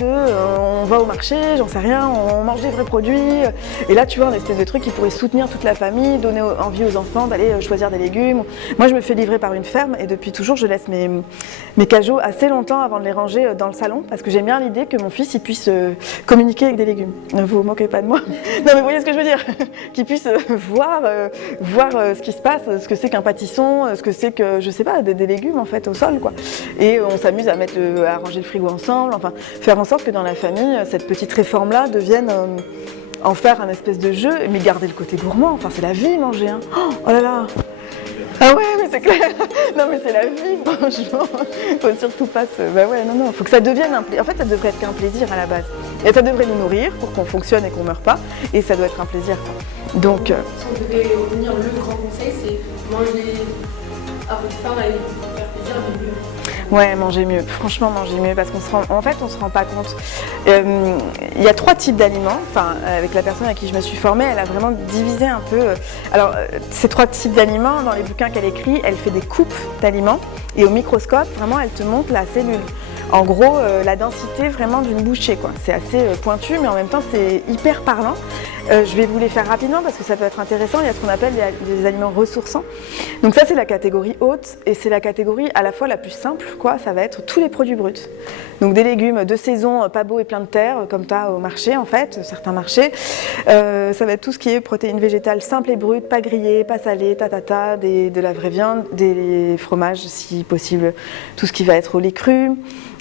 on va au marché, j'en sais rien, on mange des vrais produits. Et là tu vois, espèce de truc qui pourrait soutenir toute la famille, donner envie aux enfants d'aller choisir des légumes. Moi je me fais livrer par une ferme et depuis toujours je laisse mes cajots assez longtemps avant de les ranger dans le salon parce que j'aime bien l'idée que mon fils il puisse communiquer avec des légumes. Ne vous moquez pas de moi. Non mais vous voyez ce que je veux dire, qu'il puisse voir ce qui se passe, ce que c'est qu'un pâtisson, ce que c'est que je sais pas des légumes en fait au sol quoi. Et on s'amuse à ranger le frigo ensemble, enfin faire en sorte que dans la famille cette petite réforme là devienne en faire un espèce de jeu, mais garder le côté gourmand, enfin c'est la vie manger, hein. Oh là là. Ah ouais, mais c'est clair. Non mais c'est la vie, franchement. Faut surtout pas faut que ça devienne un plaisir. En fait, ça devrait être qu'un plaisir à la base. Et ça devrait nous nourrir pour qu'on fonctionne et qu'on meure pas. Et ça doit être un plaisir, quoi. Donc. Si on devait retenir le grand conseil, c'est manger à votre faim et faire plaisir, mais mieux. Ouais, manger mieux. Franchement, manger mieux parce qu'on se rend pas compte. Il y a 3 types d'aliments. Enfin, avec la personne à qui je me suis formée, elle a vraiment divisé un peu. Alors, ces 3 types d'aliments, dans les bouquins qu'elle écrit, elle fait des coupes d'aliments et au microscope, vraiment, elle te montre la cellule. En gros, la densité vraiment d'une bouchée, quoi. C'est assez pointu, mais en même temps, c'est hyper parlant. Je vais vous les faire rapidement parce que ça peut être intéressant. Il y a ce qu'on appelle des aliments ressourçants. Donc ça, c'est la catégorie haute et c'est la catégorie à la fois la plus simple, quoi. Ça va être tous les produits bruts. Donc des légumes de saison, pas beaux et pleins de terre, comme tu as au marché en fait, certains marchés. Ça va être tout ce qui est protéines végétales simples et brutes, pas grillées, pas salées, de la vraie viande, des fromages si possible, tout ce qui va être au lait cru,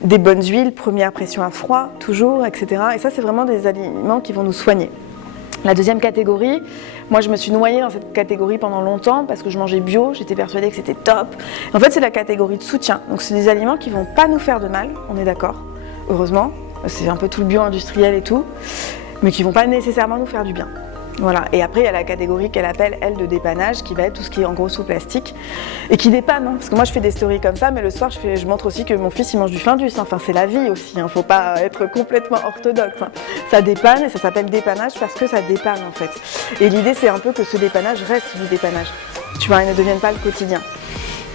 des bonnes huiles, première pression à froid, toujours, etc. Et ça, c'est vraiment des aliments qui vont nous soigner. La deuxième catégorie, moi je me suis noyée dans cette catégorie pendant longtemps parce que je mangeais bio, j'étais persuadée que c'était top. En fait, c'est la catégorie de soutien. Donc c'est des aliments qui ne vont pas nous faire de mal, on est d'accord, heureusement. C'est un peu tout le bio industriel et tout, mais qui ne vont pas nécessairement nous faire du bien. Voilà. Et après, il y a la catégorie qu'elle appelle, elle, de dépannage, qui va être tout ce qui est en gros sous plastique et qui dépanne. Hein, parce que moi, je fais des stories comme ça, mais le soir, je montre aussi que mon fils, il mange du Findus. Enfin, c'est la vie aussi. Il ne faut pas être complètement orthodoxe. Hein. Ça dépanne et ça s'appelle dépannage parce que ça dépanne, en fait. Et l'idée, c'est un peu que ce dépannage reste du dépannage. Tu vois, il ne devienne pas le quotidien.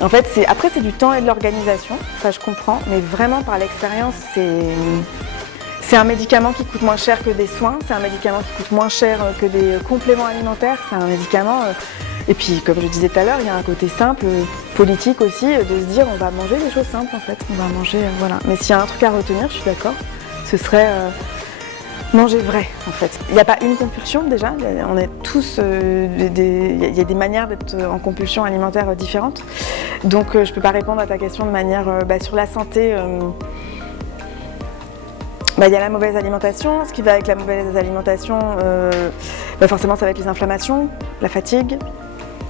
En fait, après, c'est du temps et de l'organisation. Ça, je comprends. Mais vraiment, par l'expérience, c'est un médicament qui coûte moins cher que des soins, c'est un médicament qui coûte moins cher que des compléments alimentaires, c'est un médicament... Et puis, comme je disais tout à l'heure, il y a un côté simple, politique aussi, de se dire on va manger des choses simples en fait, on va manger, voilà. Mais s'il y a un truc à retenir, je suis d'accord, ce serait manger vrai en fait. Il n'y a pas une compulsion déjà, on est tous... il y a des manières d'être en compulsion alimentaire différentes. Donc je ne peux pas répondre à ta question de manière... sur la santé... il y a la mauvaise alimentation. Ce qui va avec la mauvaise alimentation, forcément, ça va être les inflammations, la fatigue,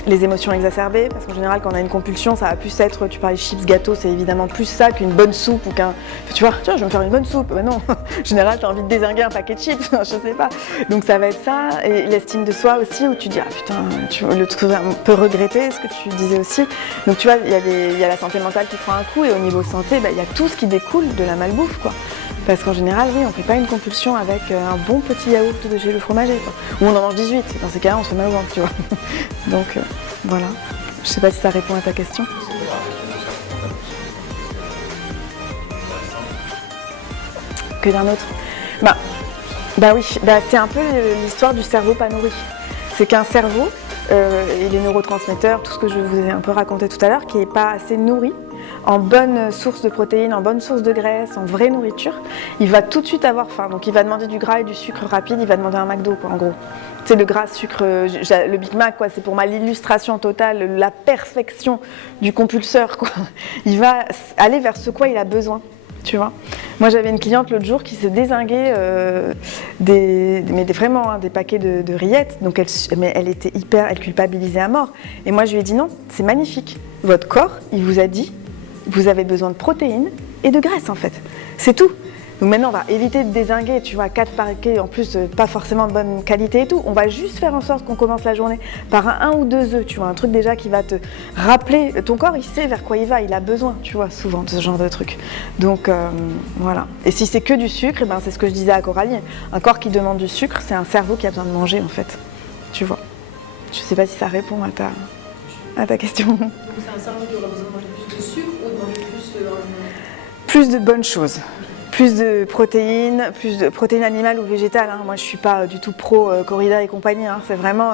les émotions exacerbées. Parce qu'en général, quand on a une compulsion, ça va plus être, tu parlais chips, gâteaux, c'est évidemment plus ça qu'une bonne soupe ou qu'un... Tu vois, tiens, je vais me faire une bonne soupe. Non, en général, tu as envie de dézinguer un paquet de chips, je sais pas. Donc ça va être ça. Et l'estime de soi aussi, où tu dis, ah putain, le truc un peu regretter, ce que tu disais aussi. Donc tu vois, il y a la santé mentale qui prend un coup. Et au niveau santé, il y a tout ce qui découle de la malbouffe, quoi. Parce qu'en général, oui, on ne fait pas une compulsion avec un bon petit yaourt de chez le fromager, quoi. Ou on en mange 18, dans ces cas-là, on se met au ventre, tu vois. Donc, voilà. Je ne sais pas si ça répond à ta question. Que d'un autre. Oui, c'est un peu l'histoire du cerveau pas nourri. C'est qu'un cerveau, et les neurotransmetteurs, tout ce que je vous ai un peu raconté tout à l'heure, qui n'est pas assez nourri, en bonne source de protéines, en bonne source de graisse, en vraie nourriture, il va tout de suite avoir faim. Donc il va demander du gras et du sucre rapide, il va demander un McDo, quoi, en gros. C'est le gras, sucre, le Big Mac, quoi, c'est pour moi l'illustration totale, la perfection du compulseur, quoi. Il va aller vers ce quoi il a besoin. Tu vois. Moi j'avais une cliente l'autre jour qui se dézinguait vraiment des paquets de rillettes, donc elle était elle culpabilisait à mort. Et moi je lui ai dit non, c'est magnifique. Votre corps, il vous a dit, vous avez besoin de protéines et de graisse en fait. C'est tout. Donc maintenant on va éviter de dézinguer, tu vois, 4 paquets en plus pas forcément de bonne qualité et tout. On va juste faire en sorte qu'on commence la journée par un ou deux œufs, tu vois, un truc déjà qui va te rappeler. Ton corps il sait vers quoi il va, il a besoin, tu vois, souvent de ce genre de truc. Donc voilà. Et si c'est que du sucre, c'est ce que je disais à Coralie, un corps qui demande du sucre, c'est un cerveau qui a besoin de manger en fait. Tu vois. Je sais pas si ça répond à ta question. Donc c'est un cerveau qui aura besoin de manger plus de sucre ou de manger plus de bonnes choses. Plus de protéines animales ou végétales. Hein. Moi, je ne suis pas du tout pro corrida et compagnie. Hein. C'est vraiment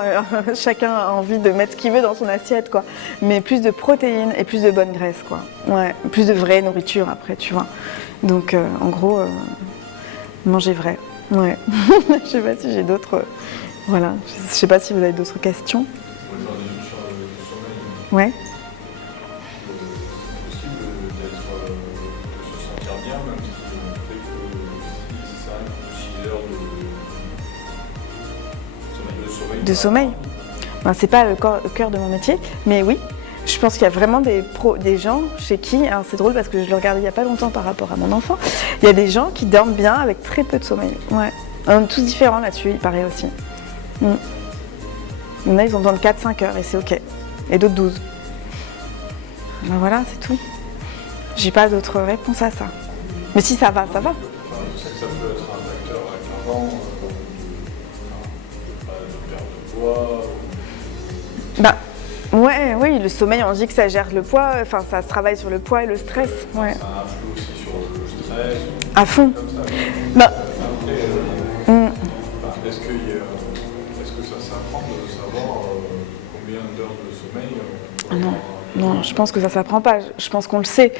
chacun a envie de mettre ce qu'il veut dans son assiette, quoi. Mais plus de protéines et plus de bonne graisse, quoi. Ouais, plus de vraie nourriture après, tu vois. Donc, en gros, manger vrai. Ouais. Je ne sais pas si j'ai d'autres. Voilà. Je ne sais pas si vous avez d'autres questions. Moi, j'en ai une sur le sommeil. Ouais. De sommeil. C'est pas le cœur de mon métier, mais oui, je pense qu'il y a vraiment des gens chez qui, alors c'est drôle parce que je le regardais il n'y a pas longtemps par rapport à mon enfant, il y a des gens qui dorment bien avec très peu de sommeil. Ouais. On est tous différents là-dessus, il paraît aussi. Il y en a, ils ont besoin de 4-5 heures et c'est ok. Et d'autres 12. Voilà, c'est tout. J'ai pas d'autre réponse à ça. Mais si ça va, ça va. Je sais que ça peut être un facteur aggravant. Oui, le sommeil, on dit que ça gère le poids, enfin ça se travaille sur le poids et le stress. Ouais. Ça influe aussi sur le stress. À fond. Comme ça. Est-ce qu'il y a sommeil, Non, je pense que ça s'apprend pas, je pense qu'on le sait.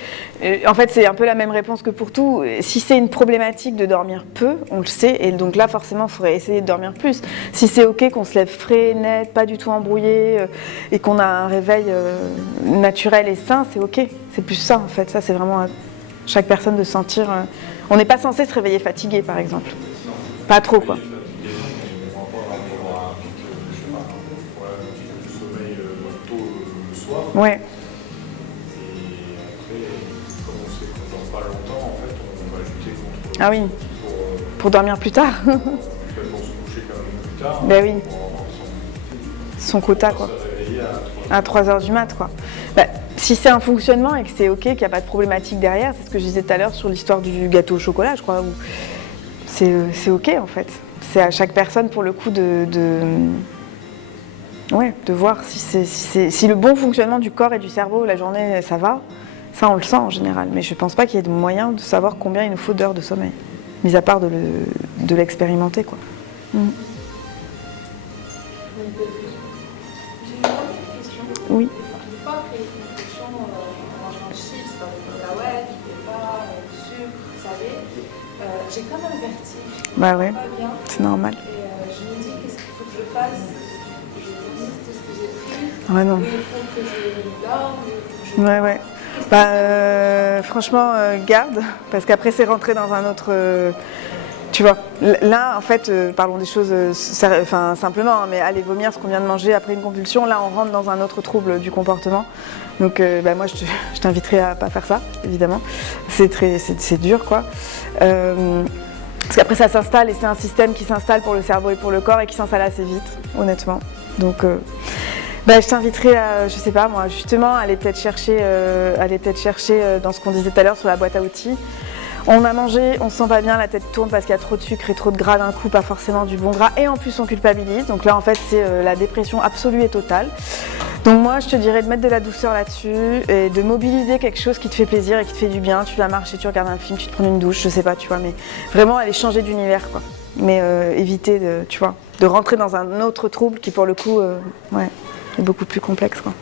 En fait, c'est un peu la même réponse que pour tout. Si c'est une problématique de dormir peu, on le sait, et donc là, forcément, il faudrait essayer de dormir plus. Si c'est OK qu'on se lève frais, net, pas du tout embrouillé, et qu'on a un réveil naturel et sain, c'est OK. C'est plus ça, en fait. Ça, c'est vraiment à chaque personne de sentir... On n'est pas censé se réveiller fatigué, par exemple. Pas trop, quoi. Ouais. Et après, comme on sait qu'on dort pas longtemps, en fait, on va lutter contre Ah oui, pour dormir plus tard. pour se coucher quand même plus tard. Ben oui, Pour avoir son quota, quoi. se réveiller À 3h du mat, quoi. Bah, si c'est un fonctionnement et que c'est OK, qu'il n'y a pas de problématique derrière, c'est ce que je disais tout à l'heure sur l'histoire du gâteau au chocolat, je crois. C'est OK, en fait. C'est à chaque personne, pour le coup, ouais, de voir si le bon fonctionnement du corps et du cerveau la journée, ça va. Ça, on le sent en général. Mais je ne pense pas qu'il y ait de moyen de savoir combien il nous faut d'heures de sommeil. Mis à part de l'expérimenter, quoi. J'ai une petite question. Oui. Une fois après une question en mangeant chips, dans des cacahuètes, du pas, du sucre, salé, j'ai comme un vertige. Bah ouais, Pas bien. c'est normal. Et je me dis, qu'est-ce qu'il faut que je fasse? Je vomisse tout ce que j'ai pris. Ouais, non. Il faut que je dorme. Il faut que je... Ouais. Bah, franchement, garde, parce qu'après, c'est rentrer dans un autre... tu vois, là, en fait, parlons des choses simplement, hein, mais aller vomir ce qu'on vient de manger après une compulsion, là, on rentre dans un autre trouble du comportement. Donc, bah, moi, je t'inviterai à pas faire ça, évidemment. C'est dur, quoi. Parce qu'après, ça s'installe, et c'est un système qui s'installe pour le cerveau et pour le corps, et qui s'installe assez vite, honnêtement. Donc... bah, je t'inviterai à, je sais pas moi, justement, aller peut-être chercher dans ce qu'on disait tout à l'heure sur la boîte à outils. On a mangé, on se sent pas bien, la tête tourne parce qu'il y a trop de sucre et trop de gras d'un coup, pas forcément du bon gras, et en plus on culpabilise. Donc là, en fait, c'est la dépression absolue et totale. Donc moi, je te dirais de mettre de la douceur là-dessus et de mobiliser quelque chose qui te fait plaisir et qui te fait du bien. Tu vas marcher, tu regardes un film, tu te prends une douche, je sais pas, tu vois, mais vraiment aller changer d'univers, quoi. Mais éviter tu vois, de rentrer dans un autre trouble qui, pour le coup, ouais, est beaucoup plus complexe, quoi.